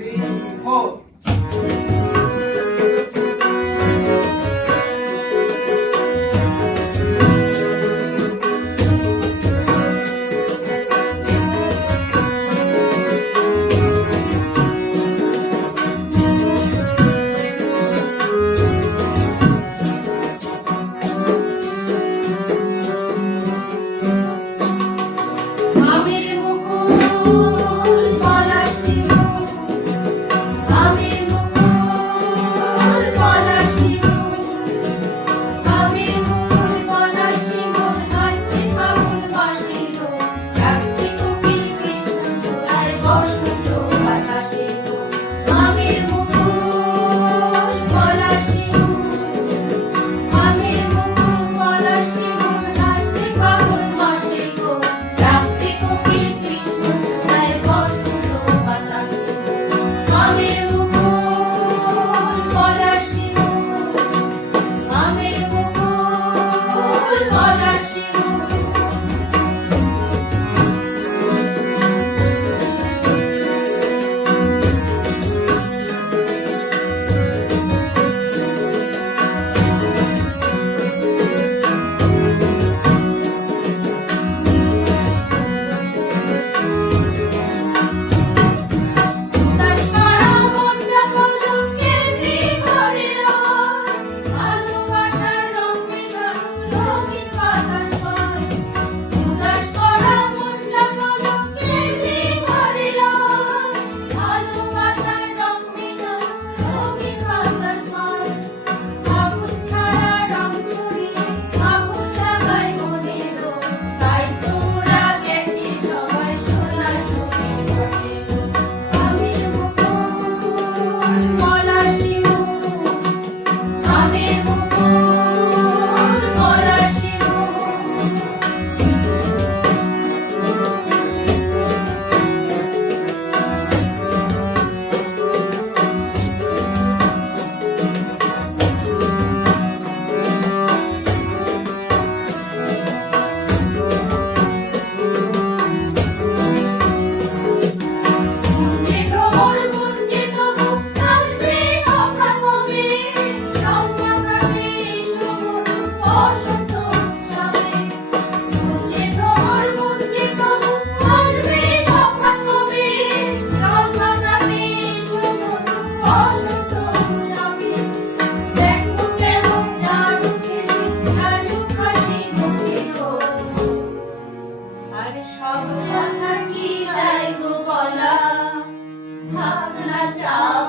things. Oh. আর সব কথা কি চাইব বলা? ভাবনা চাও